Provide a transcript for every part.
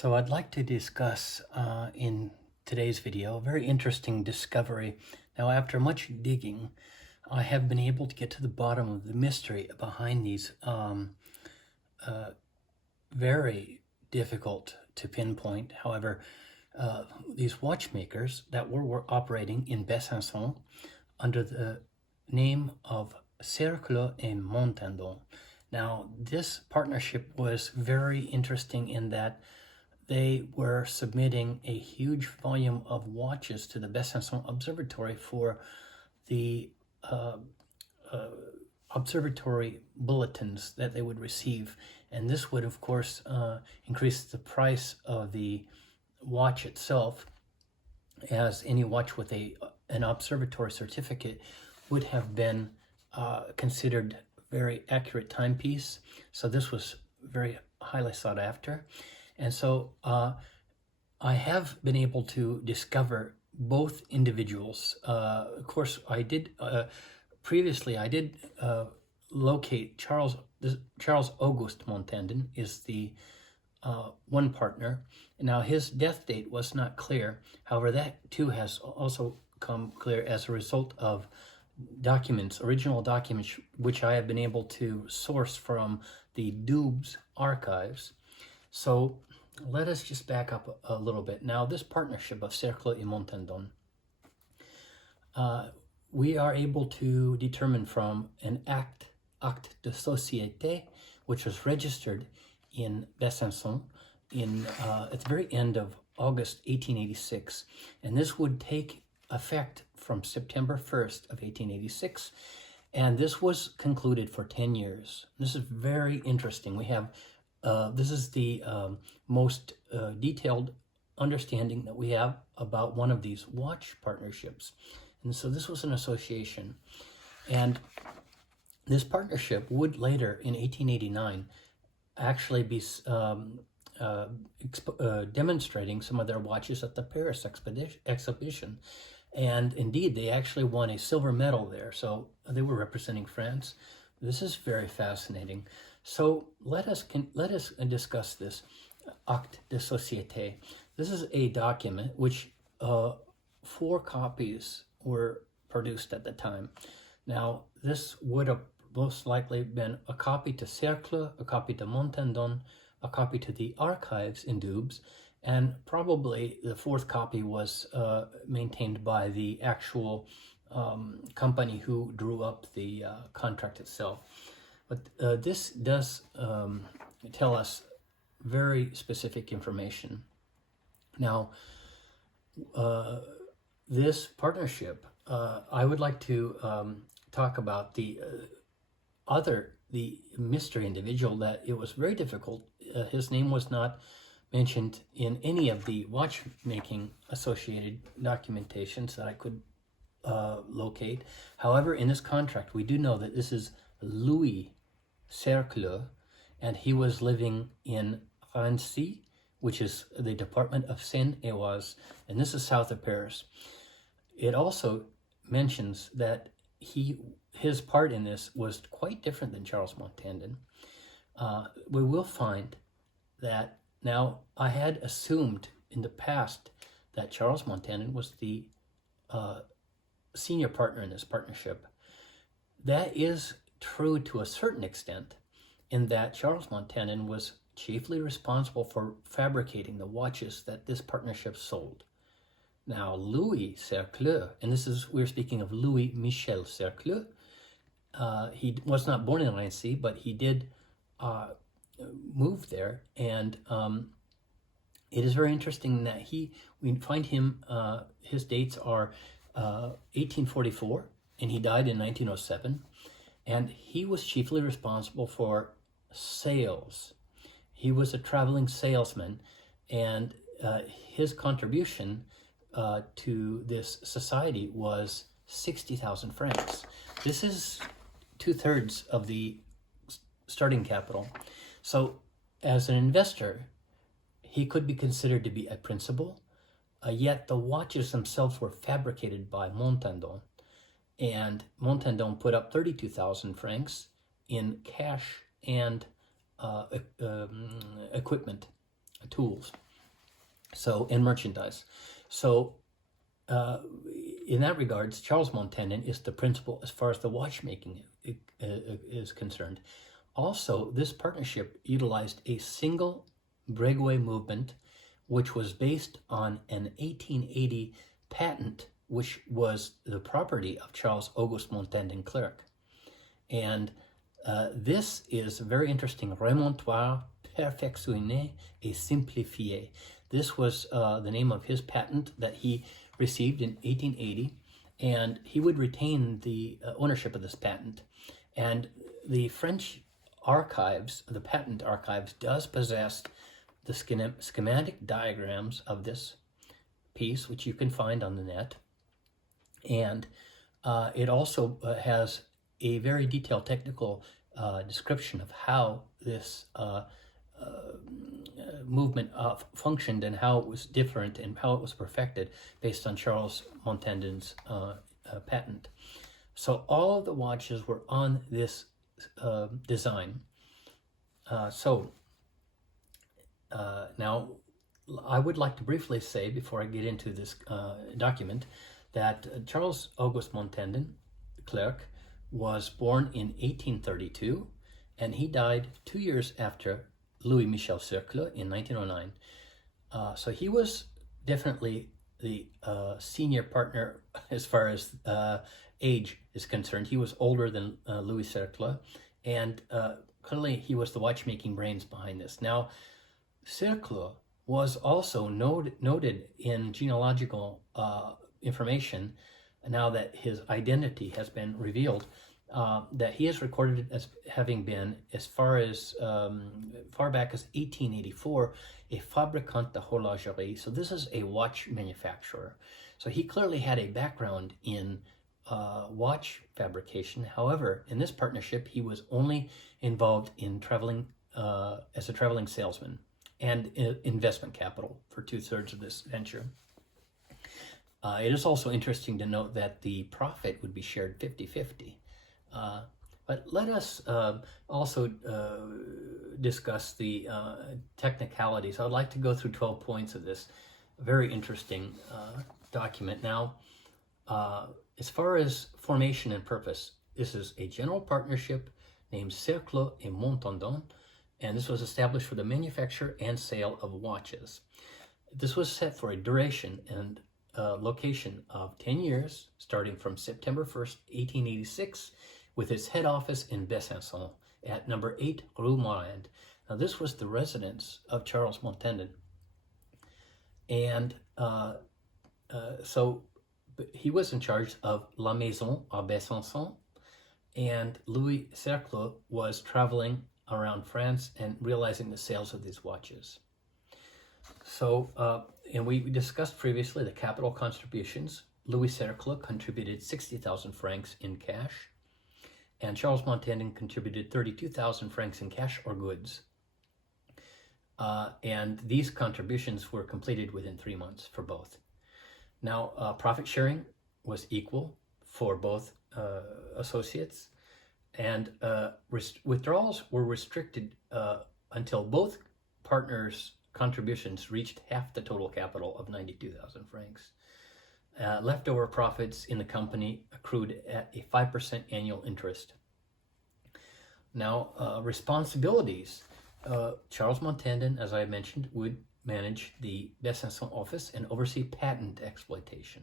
So I'd like to discuss in today's video a very interesting discovery. Now, after much digging, I have been able to get to the bottom of the mystery behind these very difficult to pinpoint. However, these watchmakers that were operating in Besançon under the name of Cercle et Montandon. Now, this partnership was very interesting in that they were submitting a huge volume of watches to the Besançon Observatory for the observatory bulletins that they would receive. And this would, of course, increase the price of the watch itself, as any watch with an observatory certificate would have been considered very accurate timepiece. So this was very highly sought after. And so I have been able to discover both individuals. Of course, I did previously. I did locate Charles Auguste Montandon is the one partner. Now, his death date was not clear. However, that too has also come clear as a result of documents, original documents, which I have been able to source from the Doubs archives. So let us just back up a little bit. Now, this partnership of Cercle et Montandon, we are able to determine from an acte de société, which was registered in Besançon at the very end of August 1886. And this would take effect from September 1st of 1886. And this was concluded for 10 years. This is very interesting. We have this is the most detailed understanding that we have about one of these watch partnerships. And so this was an association. And this partnership would later, in 1889, actually be demonstrating some of their watches at the Paris Exposition. And indeed, they actually won a silver medal there. So they were representing France. This is very fascinating. So let us discuss this acte de société. This is a document which 4 copies were produced at the time. Now, this would have most likely been a copy to Cercle, a copy to Montandon, a copy to the archives in Doubs, and probably the 4th copy was maintained by the actual company who drew up the contract itself. But this does tell us very specific information. Now, this partnership, I would like to talk about the mystery individual that it was very difficult. His name was not mentioned in any of the watchmaking associated documentations that I could locate. However, in this contract, we do know that this is Louis Cercle, and he was living in Rancy, which is the department of Seine-et-Oise, and this is south of Paris. It also mentions that his part in this was quite different than Charles Montandon. We will find that now I had assumed in the past that Charles Montandon was the senior partner in this partnership. That is true to a certain extent, in that Charles Montandon was chiefly responsible for fabricating the watches that this partnership sold. Now, Louis Cercle, and we're speaking of Louis Michel Cercle. He was not born in Rancy, but he did move there, and it is very interesting that we find him. His dates are 1844, and he died in 1907. And he was chiefly responsible for sales. He was a traveling salesman, and his contribution to this society was 60,000 francs. This is 2/3 of the starting capital. So as an investor, he could be considered to be a principal, yet the watches themselves were fabricated by Montandon. And Montandon put up 32,000 francs in cash and equipment, tools. So, and merchandise. So, in that regards, Charles Montandon is the principal as far as the watchmaking is concerned. Also, this partnership utilized a single breakaway movement, which was based on an 1880 patent, which was the property of Charles Auguste Montandon Clerc. And this is very interesting. Remontoire perfectionné et simplifié. This was the name of his patent that he received in 1880, and he would retain the ownership of this patent. And the French archives, the patent archives, does possess the schematic diagrams of this piece, which you can find on the net. And it also has a very detailed technical description of how this movement functioned and how it was different and how it was perfected based on Charles Montandon's patent. So all of the watches were on this design. Now, I would like to briefly say, before I get into this document, that Charles Auguste Montandon Clerc was born in 1832, and he died 2 years after Louis Michel Cercle in 1909. So he was definitely the senior partner as far as age is concerned. He was older than Louis Cercle, and clearly he was the watchmaking brains behind this. Now, Cercle was also noted in genealogical information, now that his identity has been revealed, that he is recorded as having been, as far back as 1884, a fabricant de horlogerie. So this is a watch manufacturer. So he clearly had a background in watch fabrication. However, in this partnership, he was only involved in traveling as a traveling salesman and investment capital for 2/3 of this venture. It is also interesting to note that the profit would be shared 50-50. But let us also discuss the technicalities. I'd like to go through 12 points of this very interesting document. Now, as far as formation and purpose, this is a general partnership named Cercle et Montandon, and this was established for the manufacture and sale of watches. This was set for a duration and location of 10 years, starting from September 1st, 1886, with its head office in Besançon at number 8 Rue Morand. Now, this was the residence of Charles Montandon. And so he was in charge of La Maison à Besançon, and Louis Cercle was traveling around France and realizing the sales of these watches. So, and we discussed previously the capital contributions. Louis Cercle contributed 60,000 francs in cash, and Charles Montandon contributed 32,000 francs in cash or goods. And these contributions were completed within 3 months for both. Now, profit sharing was equal for both associates, and withdrawals were restricted until both partners' contributions reached half the total capital of 92,000 francs. Leftover profits in the company accrued at a 5% annual interest. Now, responsibilities. Charles Montandon, as I mentioned, would manage the Besançon office and oversee patent exploitation.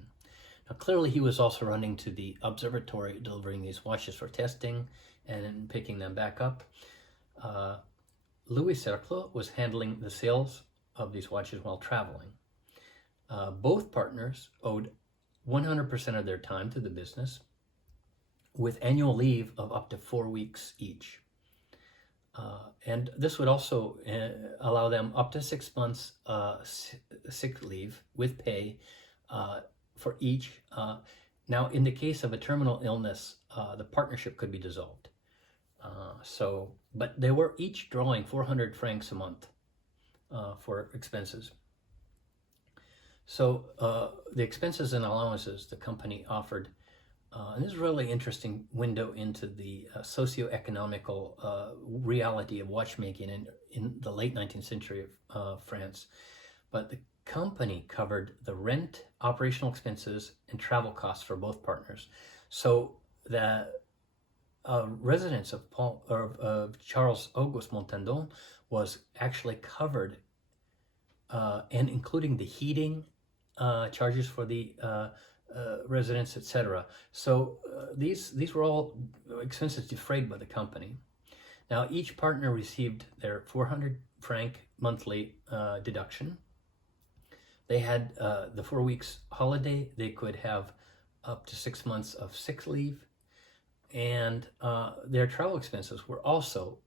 Now, clearly he was also running to the observatory, delivering these watches for testing and then picking them back up. Louis Cercle was handling the sales of these watches while traveling. Both partners owed 100% of their time to the business, with annual leave of up to 4 weeks each. And this would also allow them up to 6 months sick leave with pay for each. Now, in the case of a terminal illness, the partnership could be dissolved. But they were each drawing 400 francs a month for expenses. So the expenses and allowances the company offered, and this is a really interesting window into the socio-economical reality of watchmaking in the late 19th century of France. But company covered the rent, operational expenses, and travel costs for both partners. So the residence of Charles Auguste Montandon was actually covered, and including the heating charges for the residence, etc. So these were all expenses defrayed by the company. Now each partner received their 400 franc monthly deduction. They had the 4 weeks holiday. They could have up to 6 months of sick leave, and their travel expenses were also,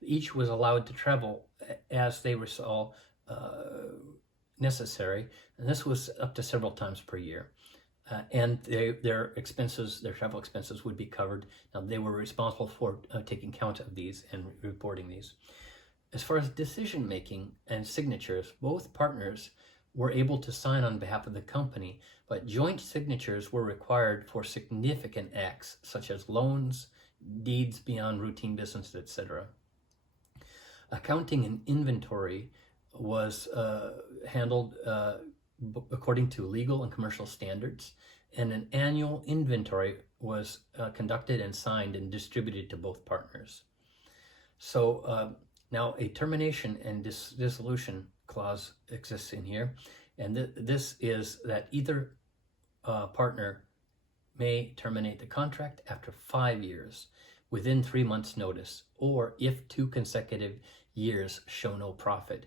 each was allowed to travel as they were all necessary, and this was up to several times per year. And their expenses, their travel expenses, would be covered. Now they were responsible for taking count of these and reporting these. As far as decision making and signatures, both partners were able to sign on behalf of the company, but joint signatures were required for significant acts such as loans, deeds beyond routine business, etc. Accounting and inventory was handled according to legal and commercial standards, and an annual inventory was conducted and signed and distributed to both partners. So now a termination and dissolution clause exists in here, and this is that either partner may terminate the contract after 5 years within 3 months' notice, or if 2 consecutive years show no profit.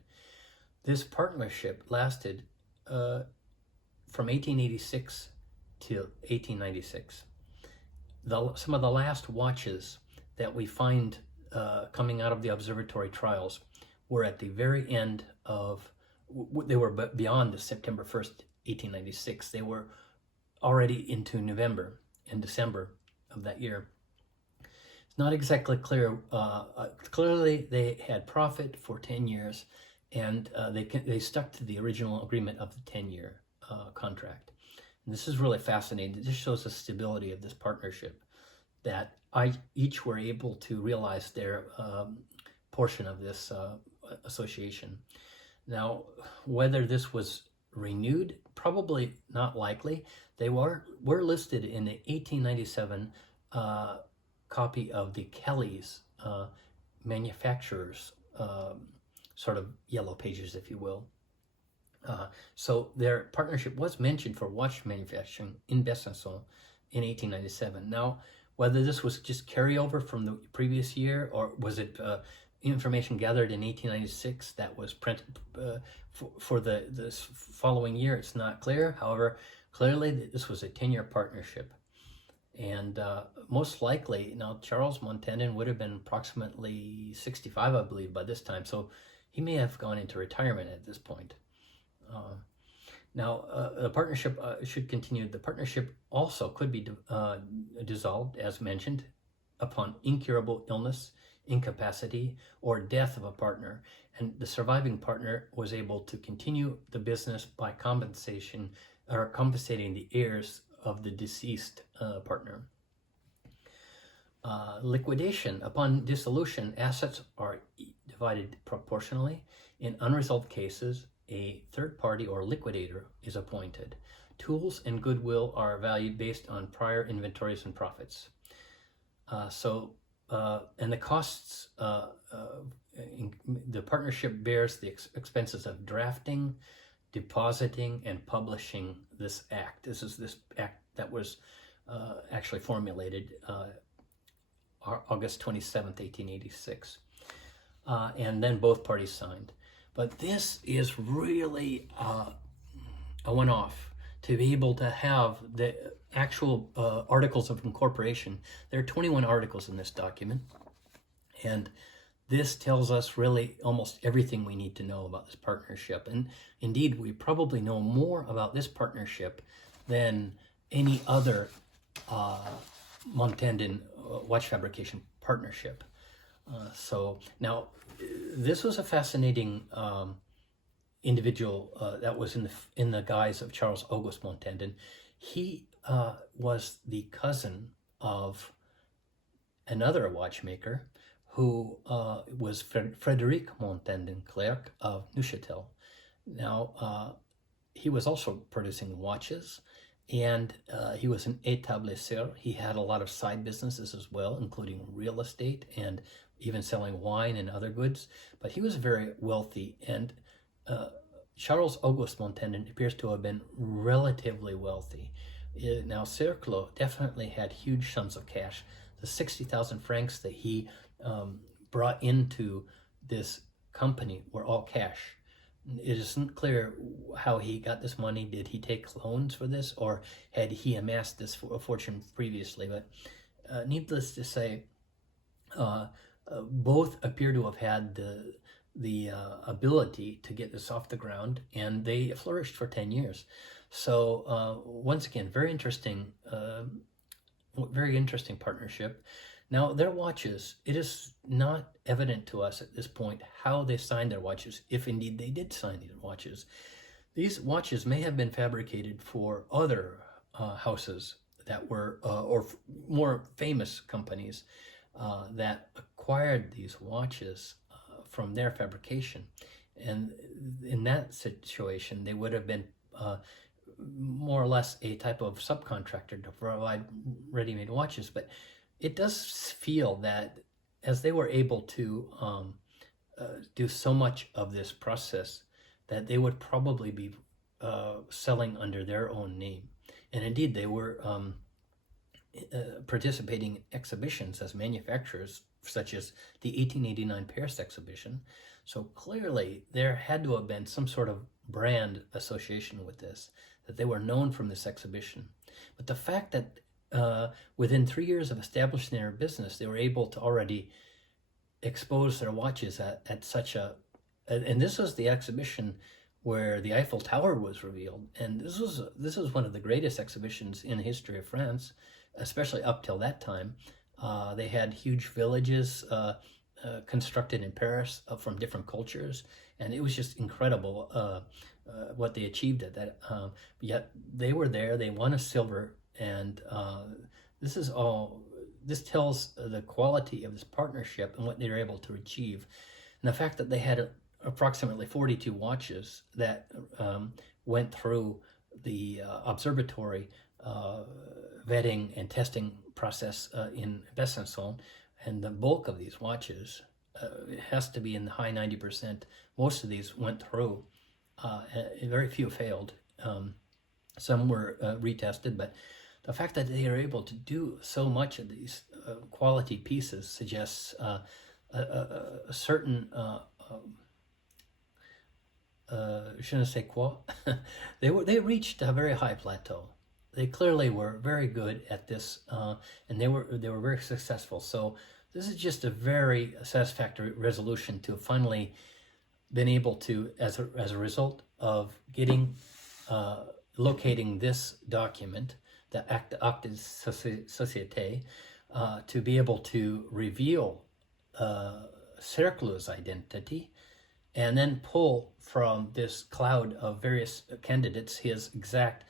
This partnership lasted from 1886 to 1896. Some of the last watches that we find coming out of the observatory trials were at the very end of, they were beyond the September 1st, 1896. They were already into November and December of that year. It's not exactly clear. Clearly, they had profit for 10 years, and they stuck to the original agreement of the 10-year contract. And this is really fascinating. This shows the stability of this partnership, that each were able to realize their portion of this association. Now, whether this was renewed, probably not likely. They were listed in the 1897 copy of the Kelly's manufacturers, sort of yellow pages, if you will. So their partnership was mentioned for watch manufacturing in Besançon in 1897. Now, whether this was just carryover from the previous year, or was it information gathered in 1896 that was printed for the following year, it's not clear. However, clearly this was a 10-year partnership. And most likely, now Charles Montandon would have been approximately 65, I believe, by this time. So he may have gone into retirement at this point. Now, the partnership should continue. The partnership also could be dissolved, as mentioned, upon incurable illness, incapacity, or death of a partner, and the surviving partner was able to continue the business by compensating the heirs of the deceased partner. Liquidation. Upon dissolution, assets are divided proportionally. In unresolved cases, a third party or liquidator is appointed. Tools and goodwill are valued based on prior inventories and profits. And the costs, the partnership bears the expenses of drafting, depositing, and publishing this act. This is this act that was actually formulated August 27th, 1886. And then both parties signed. But this is really a one-off, to be able to have the actual articles of incorporation. There are 21 articles in this document, and this tells us really almost everything we need to know about this partnership. And indeed, we probably know more about this partnership than any other Montandon watch fabrication partnership. So now, this was a fascinating individual that was in the guise of Charles Auguste Montandon. He was the cousin of another watchmaker who was Frederic Montandon, clerk of Neuchâtel. Now, he was also producing watches, and he was an établisseur. He had a lot of side businesses as well, including real estate and even selling wine and other goods. But he was very wealthy, and Charles Auguste Montandon appears to have been relatively wealthy. Now, Cercle definitely had huge sums of cash. The 60,000 francs that he brought into this company were all cash. It isn't clear how he got this money. Did he take loans for this, or had he amassed this fortune previously? But needless to say, both appear to have had the ability to get this off the ground, and they flourished for 10 years. So once again, very interesting partnership. Now, their watches, it is not evident to us at this point how they signed their watches, if indeed they did sign their watches. These watches may have been fabricated for other houses that were, or more famous companies that acquired these watches from their fabrication. And in that situation, they would have been more or less a type of subcontractor to provide ready-made watches. But it does feel that as they were able to do so much of this process, that they would probably be selling under their own name. And indeed, they were participating in exhibitions as manufacturers, such as the 1889 Paris Exhibition. So clearly, there had to have been some sort of brand association with this, that they were known from this exhibition. But the fact that within 3 years of establishing their business, they were able to already expose their watches at such a, and this was the exhibition where the Eiffel Tower was revealed, and this was one of the greatest exhibitions in the history of France, especially up till that time. They had huge villages constructed in Paris from different cultures, and it was just incredible what they achieved at that. Yet they were there, they won a silver, and this tells the quality of this partnership and what they were able to achieve. And the fact that they had approximately 42 watches that went through the observatory vetting and testing process in Besançon, and the bulk of these watches, it has to be in the high 90%. Most of these went through, very few failed. Some were retested, but the fact that they are able to do so much of these quality pieces suggests a certain, je ne sais quoi, they reached a very high plateau. They clearly were very good at this, and they were very successful. So this is just a very satisfactory resolution to have finally been able to, as a result of getting locating this document, the Acte de Société, to be able to reveal Cercle's identity, and then pull from this cloud of various candidates his exact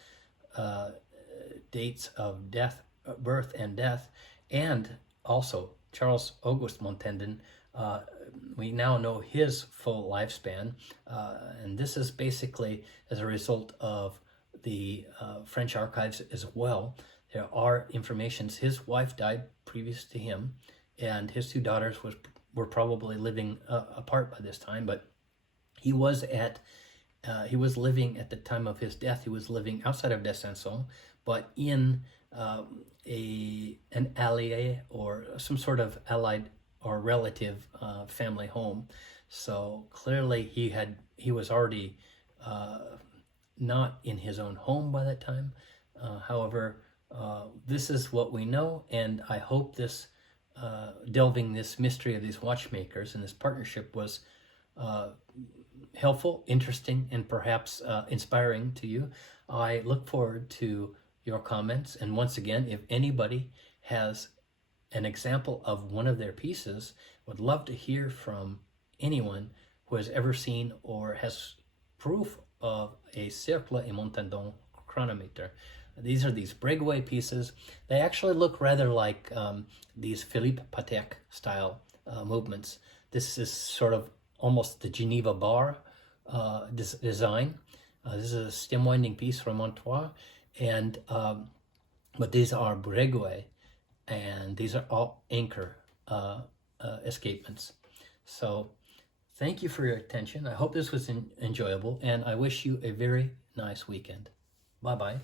dates of death, birth and death, and also Charles Auguste Montandon. We now know his full lifespan, and this is basically as a result of the French archives as well. There are informations. His wife died previous to him, and his two daughters were probably living apart by this time. But he was living at the time of his death. He was living outside of Besançon, but in an allié or some sort of allied or relative family home. So clearly he was already not in his own home by that time. However, this is what we know, and I hope this delving this mystery of these watchmakers and this partnership was helpful, interesting, and perhaps inspiring to you. I look forward to your comments, and once again, if anybody has an example of one of their pieces, would love to hear from anyone who has ever seen or has proof of a Cercle et Montandon chronometer. These are these breakaway pieces. They actually look rather like these Philippe Patek style movements. This is sort of almost the Geneva bar design. This is a stem winding piece from Montois, and but these are Breguet, and these are all anchor escapements. So thank you for your attention. I hope this was enjoyable, and I wish you a very nice weekend. Bye-bye.